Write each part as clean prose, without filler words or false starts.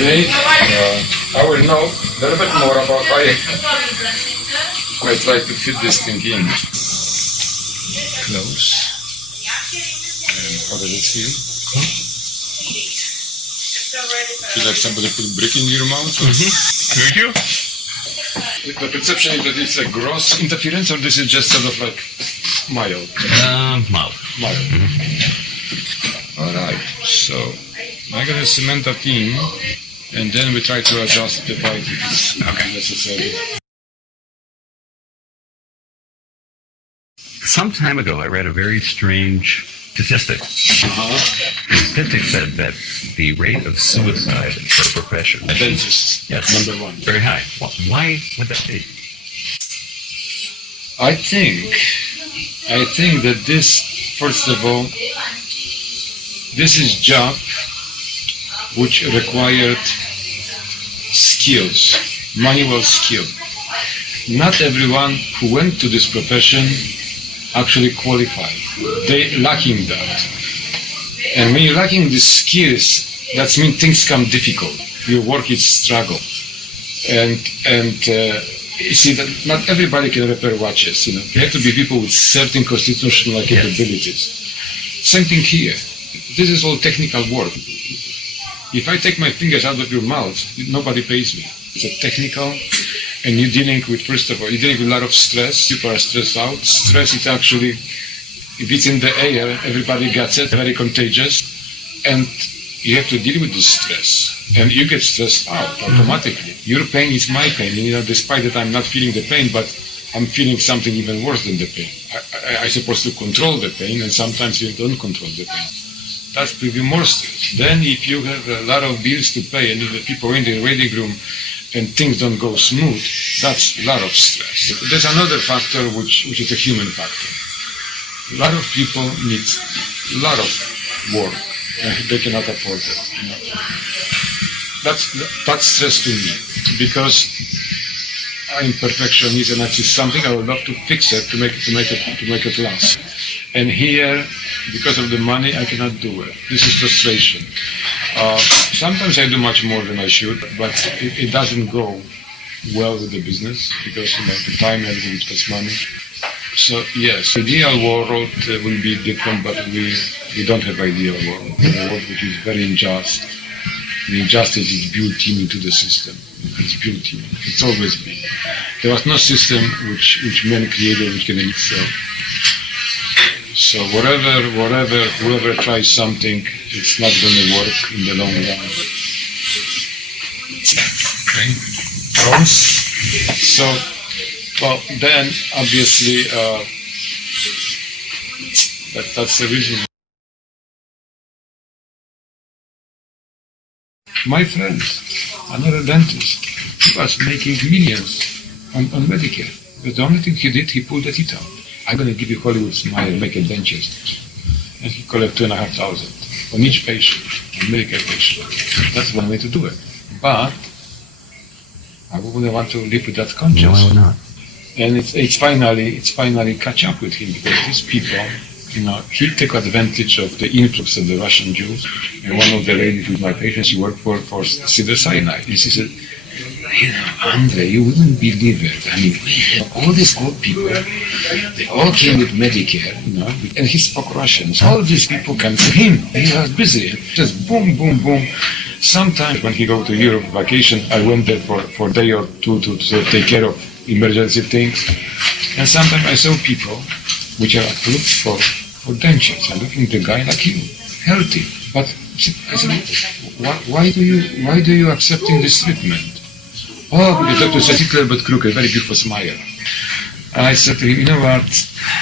today I will know a little bit more about why I try to fit this thing in. Close. And how does it feel? Feel like somebody put a brick in your mouth? Thank you. The perception is that it's a gross interference, or this is just sort of like mild? Mild. Mild. All right, so I'm going to cement that in, and then we try to adjust the bite if it's necessary. Some time ago, I read a very strange statistic. The statistic said that the rate of suicide for a profession, Dentist, yes, number one. very high. Why would that be? I think that this, first of all, this is job which required skills, manual skill. Not everyone who went to this profession actually qualified. They lacking that. And when you're lacking the skills, that means things come difficult. Your work is struggle. And you see that not everybody can repair watches. You have to be people with certain constitutional capabilities. Same thing here. This is all technical work. If I take my fingers out of your mouth, nobody pays me. It's a technical, and you're dealing with, first of all, you're dealing with a lot of stress. People are stressed out. Stress is actually, if it's in the air, everybody gets it, very contagious. And you have to deal with this stress. And you get stressed out automatically. Your pain is my pain. Despite that I'm not feeling the pain, but I'm feeling something even worse than the pain. I'm supposed to control the pain, and sometimes you don't control the pain. That's pretty more stress. Then if you have a lot of bills to pay, and if the people in the waiting room and things don't go smooth, that's a lot of stress. There's another factor which is a human factor. A lot of people need a lot of work, and they cannot afford it. That's stress to me, because I'm perfectionist, and I see something I would love to fix it to make it last. And here, because of the money, I cannot do it. This is frustration. Sometimes I do much more than I should, but it doesn't go well with the business, because the time, everything is money. So yes, ideal world will be different, but we don't have ideal world. We have a world which is very unjust. The injustice is built into the system. It's built in. It's always been. There was no system which men created which can end itself. So whoever tries something, it's not going to work in the long run. Okay. So, well, then obviously that's the reason. My friend, another dentist, he was making millions on Medicare. But the only thing he did, he pulled the teeth out. I'm going to give you Hollywood smile, make a dentist. And he collected $2,500 on each patient, on Medicare patient. That's one way to do it. But I wouldn't want to live with that conscience. No, I would not. And it's finally catch up with him, because these people, he took advantage of the influx of the Russian Jews. And one of the ladies with my patients, she worked for Sinai. And she said, André, you wouldn't believe it. I mean, we have all these old people, they all came with Medicare, and he spoke Russian. So all these people come to him. He was busy. Just boom, boom, boom. Sometimes when he go to Europe vacation, I went there for a day or two to take care of emergency things. And sometimes I saw people which are approved for dentures. I'm looking at the guy like you, healthy. But I said, why do you accepting this treatment? Oh, the doctor says Hitler but crooked, very beautiful smile. And I said to him, you know what,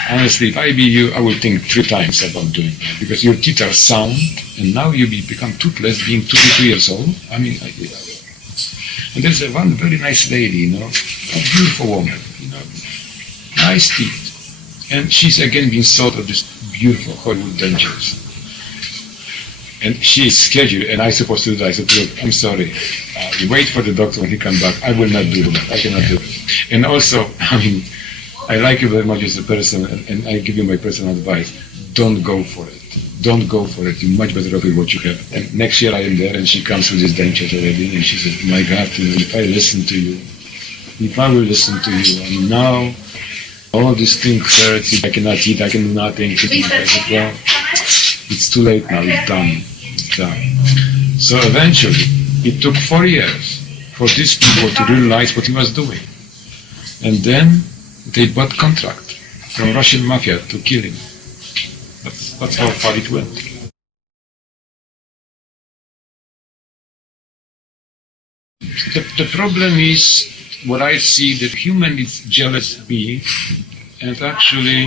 honestly, if I be you, I would think 3 times about doing that, because your teeth are sound, and now you become toothless being 22 years old. I mean, and there's one very nice lady, a beautiful woman, nice teeth. And she's again being sold of this beautiful Hollywood dentures. And she is scheduled, and I'm supposed to do that. I said, look, I'm sorry. You wait for the doctor when he comes back. I will not do that. I cannot do it. And also, I like you very much as a person, and I give you my personal advice. Don't go for it. Don't go for it. You're much better off with what you have. And next year I am there, and she comes with this dentures already, and she says, my God, if I listen to you, if I will listen to you, and now all these things hurt, I cannot eat, I can do nothing. I said, well, it's too late now, it's done. It's done. So eventually, it took 4 years for these people to realize what he was doing. And then they bought contract from Russian mafia to kill him. That's how far it went. The problem is, what I see, that human is jealous being, and actually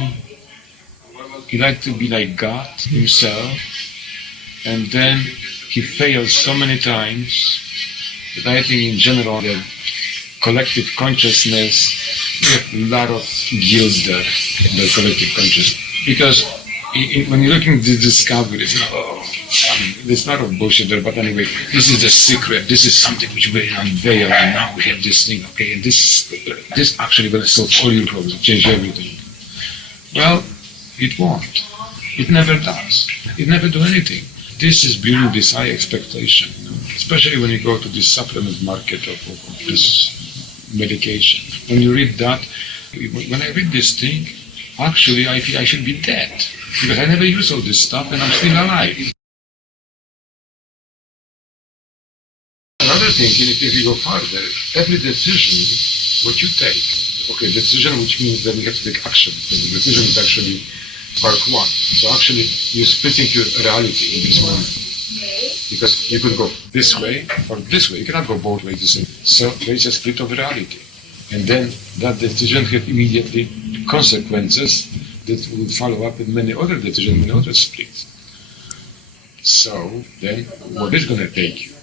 he likes to be like God himself, and then he fails so many times that I think in general the collective consciousness, we have a lot of guilt there in the collective consciousness. Because when you're looking at the discoveries, there's a lot of bullshit there, but anyway, this is the secret, this is something which we unveil, and now we have this thing, okay, and this actually will solve all your problems, change everything. Well, it won't. It never does. It never do anything. This is building this high expectation, especially when you go to this supplement market of this medication. When you read that, when I read this thing, actually I feel I should be dead, because I never use all this stuff and I'm still alive. Another thing, if you go further, every decision what you take, okay, decision which means that we have to take action. The decision is actually part one. So actually you're splitting your reality in this moment. Because you could go this way or this way. You cannot go both ways. So there is a split of reality. And then that decision has immediately consequences that will follow up in many other decisions, many other splits. So then what is going to take you?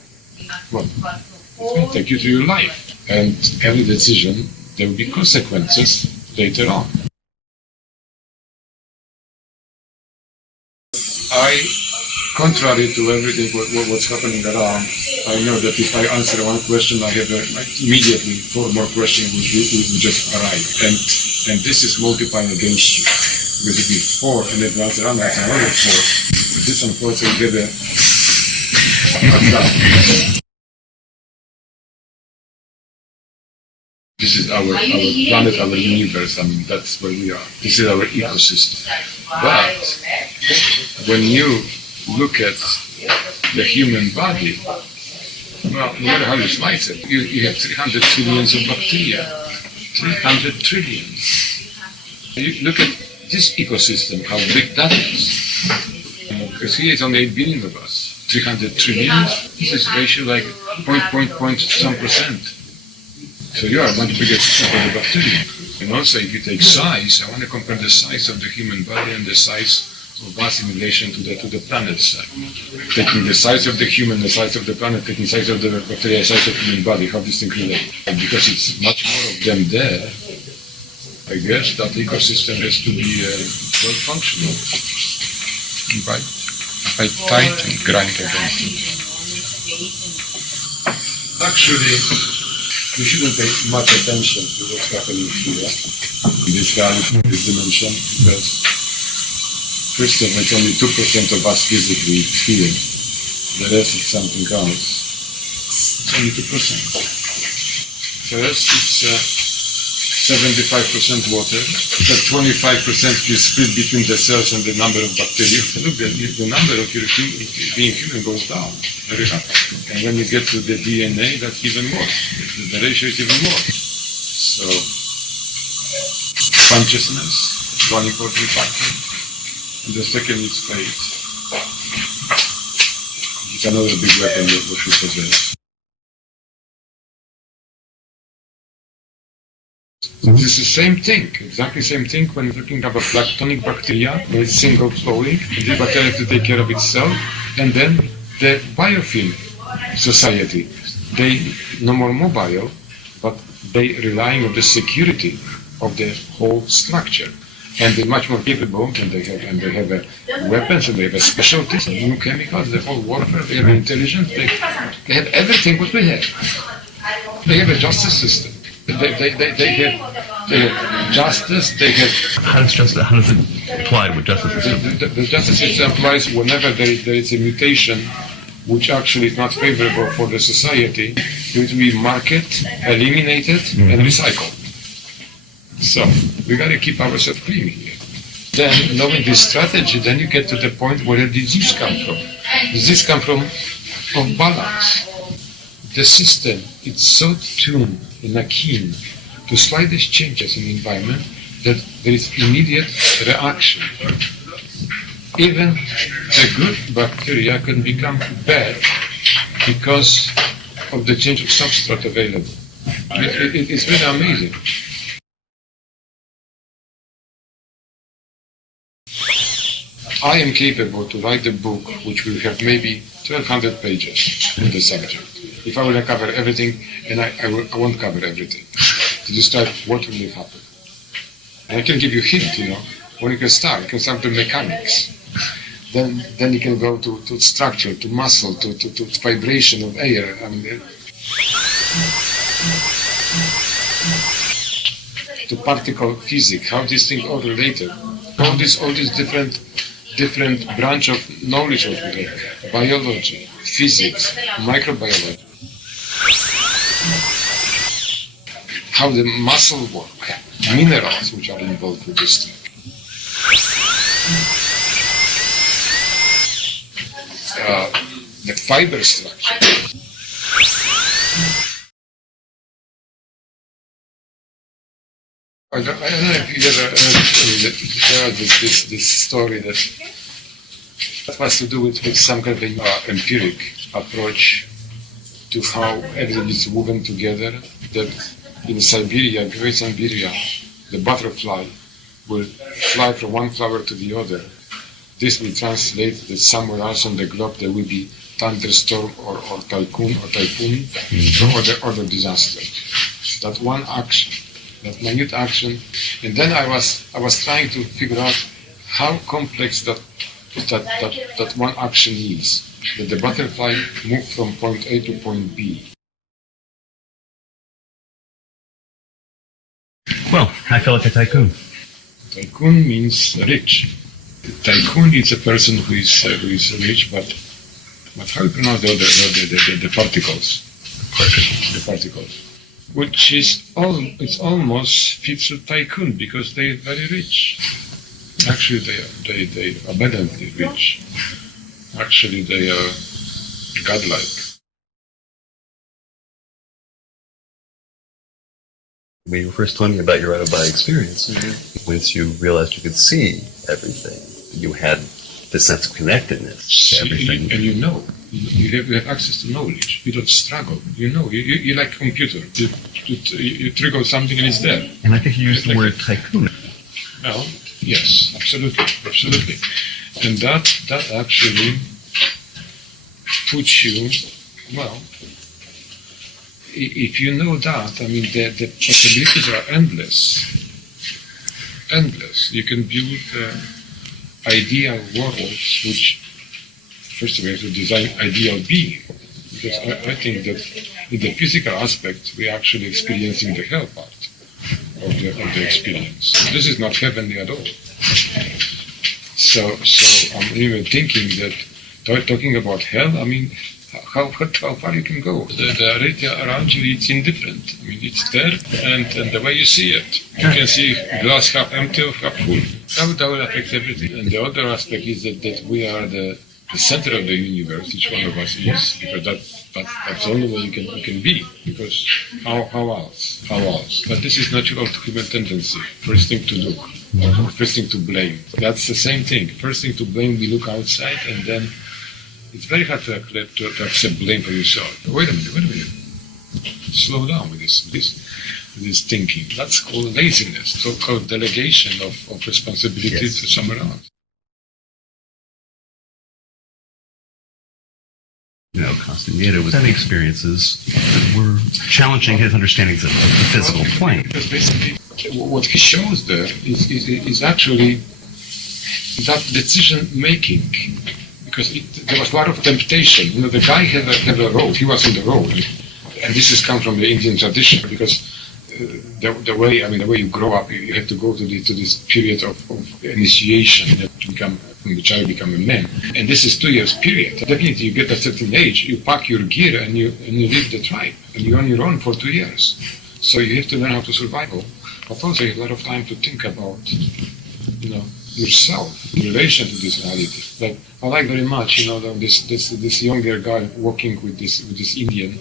Well, it's going to take you through your life. And every decision, there will be consequences later on. Contrary to everything what's happening around, I know that if I answer one question, I have immediately 4 more questions will just arrive. And this is multiplying against you. Because if it's 4 and then you answer another 4, this unfortunately will get a This is our planet, our universe. I mean, that's where we are. This is our ecosystem. But when you look at the human body, well, no matter how you slice it, you have 300 trillions of bacteria. 300 trillions. You look at this ecosystem, how big that is. Because here it's only 8 billion of us. 300 trillions, this is ratio like point some percent. So you are much bigger than the bacteria. And also if you take size, I want to compare the size of the human body and the size of us in relation to the planet size. Taking the size of the human, the size of the planet, taking the size of the bacteria, the size of the human body, how this thing relate. And because it's much more of them there, I guess that ecosystem has to be well functional. By tight and grind against it. Actually, we shouldn't pay much attention to what's happening here, in this reality, in this dimension, because first of all, it's only 2% of us physically here. The rest is something else. It's only 2%. First, it's 75% water, that 25% is split between the cells and the number of bacteria. Look, the number of your being human goes down very rapidly. And when you get to the DNA, that's even more. The ratio is even more. So, consciousness, one important factor. And the second is faith. It's another big weapon that we should possess. This is the same thing, exactly same thing when you're talking about planktonic bacteria, where it's single flowing, and the bacteria has to take care of itself, and then the biofilm society, they no more mobile, but they relying on the security of the whole structure. And they're much more capable, and they have weapons, and they have specialties, new chemicals, the whole warfare, they have intelligence, they have everything what we have. They have a justice system. They have They have justice. They have How does it apply with justice system? the justice system applies whenever there is a mutation which actually is not favorable for the society. It will be marked, eliminated, and recycled. So we got to keep ourselves clean here. Then, knowing this strategy, then you get to the point where the disease comes from. Disease comes from balance. The system is so tuned and keen to slightest changes in the environment that there is immediate reaction. Even the good bacteria can become bad because of the change of substrate available. It's really amazing. I am capable to write a book which will have maybe 1,200 pages on the subject. If I will cover everything, and I won't cover everything, to describe what will happen. And I can give you a hint, when you can start with mechanics. Then you can go to structure, to muscle, to vibration of air. To particle physics, how these things are related. All these different branch of knowledge of today. Biology, physics, microbiology. How the muscle work, minerals which are involved with this thing. The fiber structure. I don't know if you ever heard this story that has to do with some kind of empiric approach to how everything is woven together. That in Siberia, Great Siberia, the butterfly will fly from one flower to the other. This will translate that somewhere else on the globe there will be thunderstorm or tycoon or other disaster. That one action, that minute action, and then I was trying to figure out how complex that one action is. That the butterfly moved from point A to point B. Well, I feel like a tycoon. Tycoon means rich. Tycoon is a person who is rich, but how you pronounce the particles? The particles. Which is it's almost fits with tycoon because they are very rich. Actually, they are abundantly rich. Actually, they are godlike. When you first told me about your out-of-body experience, once you realized you could see everything, you had this sense of connectedness to everything. And you have access to knowledge. You don't struggle. You like a computer. You trigger something and it's there. And I think you used the word tycoon. Well, yes, absolutely. And that actually puts you, well, if you know that, the possibilities are endless. You can build ideal worlds, which, first of all, you have to design ideal being. Because I think that in the physical aspect, we're actually experiencing the hell part of the experience. This is not heavenly at all. So I'm even thinking that talking about hell, how far you can go. The reality around you, it's indifferent. It's there, and the way you see it. You can see glass half empty or half full. That will affect everything. And the other aspect is that we are the center of the universe, each one of us is, because that's the only way you can be. Because how else? But this is natural human tendency. First thing to look, first thing to blame. That's the same thing. First thing to blame, we look outside, and then it's very hard to accept blame for yourself. Wait a minute. Slow down with this thinking. That's called laziness. So called delegation of responsibility to someone else. Castaneda was having experiences that were challenging his understandings of the physical plane. Because basically, what he shows there is actually that decision making. Because there was a lot of temptation. The guy had a road. He was on the road, and this has come from the Indian tradition. Because the way you grow up, you have to go to this period of initiation to become, when the child become a man, and this is 2 years period. Definitely, you get a certain age, you pack your gear and you leave the tribe, and you're on your own for 2 years. So you have to learn how to survive, but also you have a lot of time to think about, yourself in relation to this reality. Like I like very much, this younger guy walking with this Indian,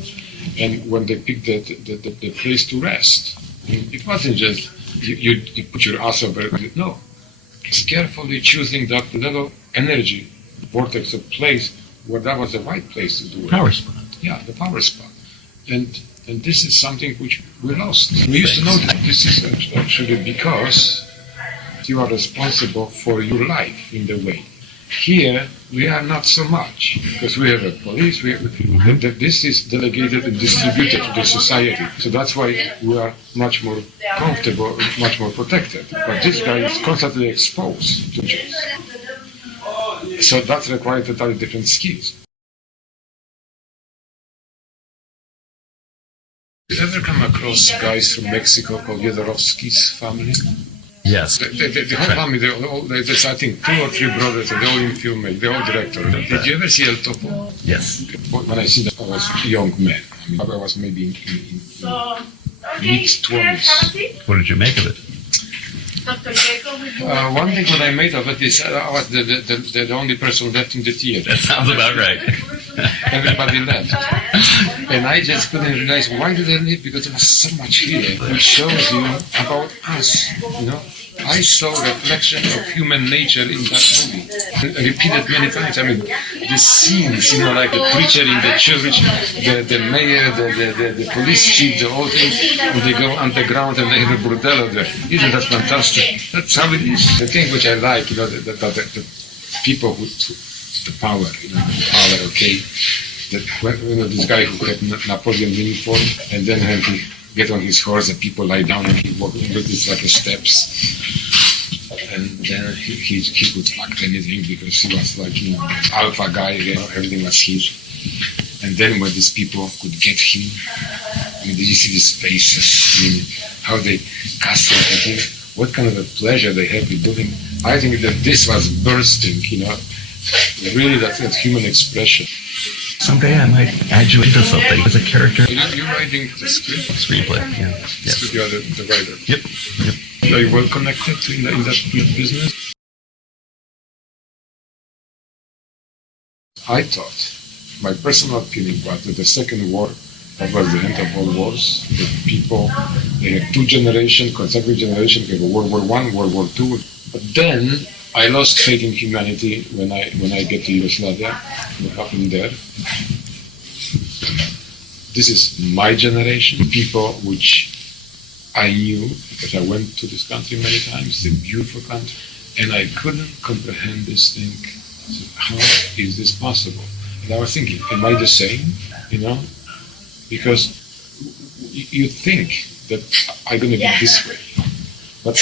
and when they picked the place to rest, it wasn't just you put your ass over it. No, it's carefully choosing that little energy vortex of place where that was the right place to do it. Power spot. Yeah, the power spot, and this is something which we lost. We used to know that this is actually because you are responsible for your life in the way. Here, we are not so much, because we have a police, this is delegated and distributed to the society. So that's why we are much more comfortable, much more protected. But this guy is constantly exposed to Jews. So that requires totally different skills. Did you ever come across guys from Mexico called Jodorowsky's family? Yes. The whole family, there's I think 2 or 3 brothers, and they're all in filmmaking, they're all directors. Did you ever see El Topo? Yes. When I see that, I was a young man. I was maybe in mid-20s. What did you make of it? One thing when I made of it is I was the only person left in the theater. That sounds about right. Everybody left. And I just couldn't realize why did they leave, because there was so much here which shows you about us, I saw reflection of human nature in that movie. Repeated many times. I mean, the scenes, like the preacher in the church, the mayor, the police chief, the whole thing, when they go underground and they have a bordello there. Isn't that fantastic? That's how it is. The thing which I like, the people who, the power, okay? That, this guy who had Napoleon uniform, and then when he get on his horse, the people lie down and he walks with it like a steps. And then he could fuck anything because he was like alpha guy, everything was his. And then when these people could get him, did you see these faces? How they castrate him? What kind of a pleasure they have with doing? I think that this was bursting, really that's human expression. Someday I might add you into something as a character. You're writing the script? Screenplay, yeah. Yes. You are the writer? Yep. Are you well connected in that business? I thought, my personal feeling was that the Second War, that was the end of all wars, the people, they had 2 generations, consecutive generations, they have World War I, World War II. But then I lost faith in humanity when I get to Yugoslavia, what happened there. This is my generation, people which I knew because I went to this country many times, it's a beautiful country, and I couldn't comprehend this thing. How is this possible? And I was thinking, am I the same? Because you think that I'm going to be this way. But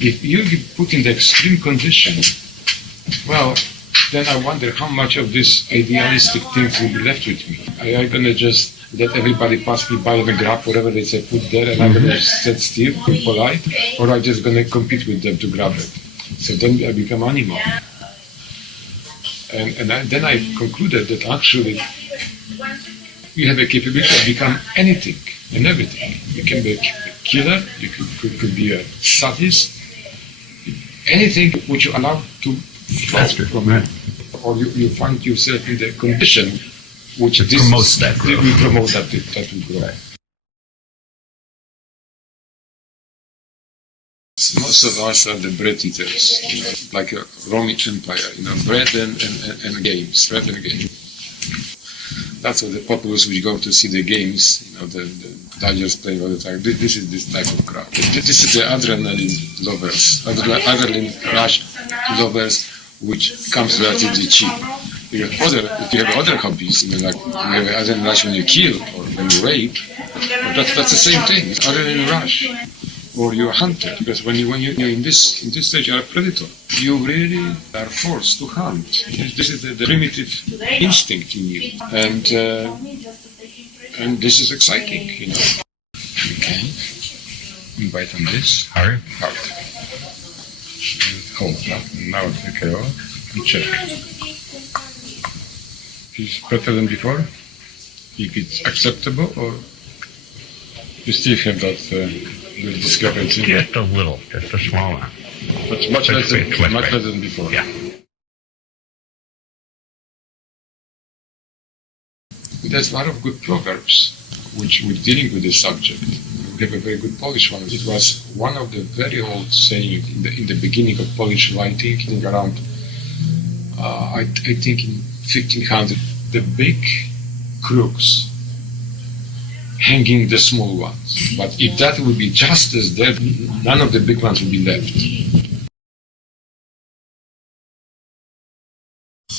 if you get put in the extreme condition, well, then I wonder how much of this idealistic things will be left with me. Am I going to just let everybody pass me by and grab whatever they say put there, and I'm going to sit still, be polite, or I'm just going to compete with them to grab it? So then I become animal. And then I concluded that actually you have a capability to become anything and everything. You can be a killer, you could be a sadist, anything which you allow to flow from it. Or you find yourself in the condition which promotes that growth. We promote that will grow. Right. Most of us are the bread eaters, like a Roman Empire, bread and games, bread and games. That's what the populace which go to see the games, the Dodgers play all the time. This is this type of crowd. This is the adrenaline lovers, adrenaline rush lovers, which comes relatively cheap. If you have other hobbies, like you have adrenaline rush when you kill or when you rape, but that's the same thing. It's adrenaline rush. Or you're a hunter, because when you're in this stage, you're a predator. You really are forced to hunt. This is the primitive instinct in you, and this is exciting, Okay. invite on this. Hard? Hard. Hold. Now take it off and check. Is it better than before? If it's acceptable, or you still have that little discrepancy? Just a little, just a small one. But much better than before. Yeah. There's a lot of good proverbs which we're dealing with this subject. We have a very good Polish one. It was one of the very old sayings in the beginning of Polish writing, around, I think in 1500. The big crooks hanging the small ones. But if that would be justice, then none of the big ones would be left.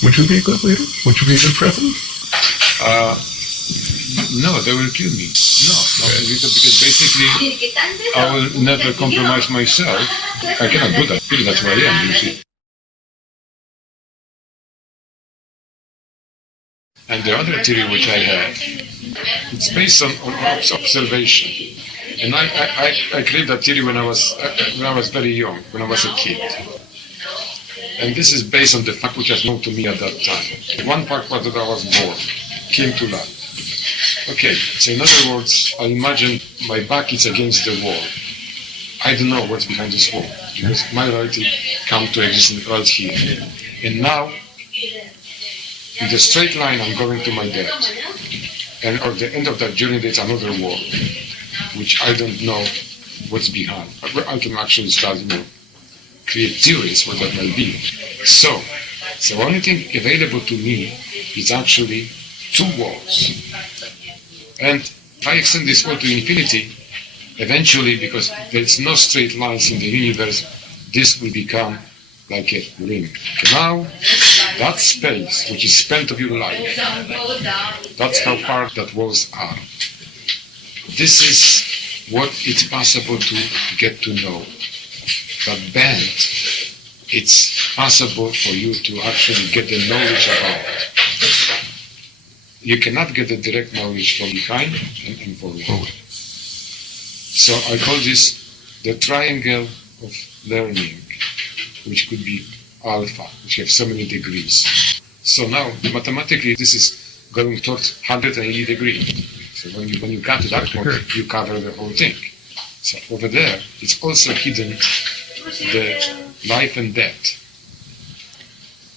Would you be a good leader? Would you be a good president? No, they will kill me. No, because basically I will never compromise myself. I cannot do that. Really, that's who I am, you see. And the other theory which I have, it's based on observation. And I created that theory when I was very young, when I was a kid. And this is based on the fact which was known to me at that time. One fact was that I was born, came to life. Okay, so in other words, I imagine my back is against the wall. I don't know what's behind this wall, because my reality come to exist right here. And now, in the straight line, I'm going to my death. And at the end of that journey, there's another wall, which I don't know what's behind. I can actually start, create theories what that might be. So the only thing available to me is actually two walls. And if I extend this wall to infinity, eventually, because there's no straight lines in the universe, this will become like a ring. Now, that space which is spent of your life, that's how far that walls are. This is what it's possible to get to know. That band, it's possible for you to actually get the knowledge about. You cannot get the direct knowledge from behind and forward. So I call this the triangle of learning, which could be alpha, which have so many degrees. So now, mathematically, this is going towards 180 degrees. So when you got to that point, you cover the whole thing. So over there, it's also hidden the life and death.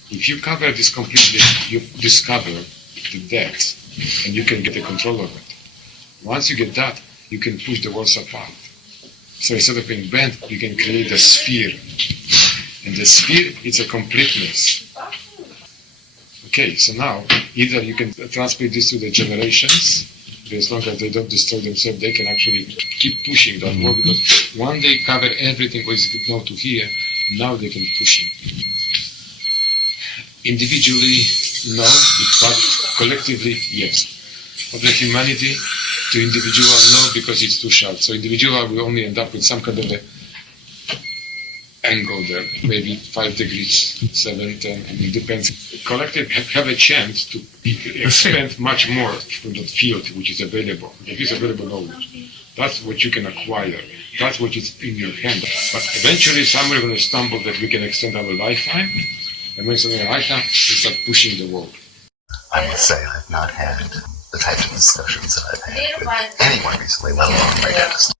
If you cover this completely, you discover the death, and you can get the control of it. Once you get that, you can push the walls apart. So instead of being bent, you can create a sphere. And the sphere is a completeness. Okay, so now, either you can transmit this to the generations, as long as they don't destroy themselves, they can actually keep pushing that wall, because once they cover everything what is now to here, now they can push it. Individually, no, but collectively, yes. Of the humanity, to individual, no, because it's too short. So individual will only end up with some kind of a angle there, maybe 5 degrees, 7, 10, and it depends. Collective have a chance to expand much more from that field which is available. It is available knowledge. That's what you can acquire. That's what is in your hand. But eventually, somewhere we're going to stumble that we can extend our lifetime. And when it's in our lifetime, we start pushing the world. I must say, I've not had the types of discussions that I've had with anyone recently, let alone my dentist.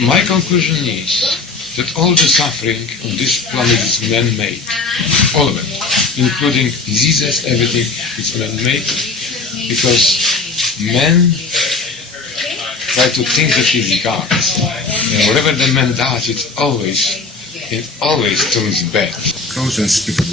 My conclusion is that all the suffering on this planet is man-made. All of it, including diseases, everything is man-made, because men try to think that he's God. And whatever the man does, it always turns bad. Goes and speak of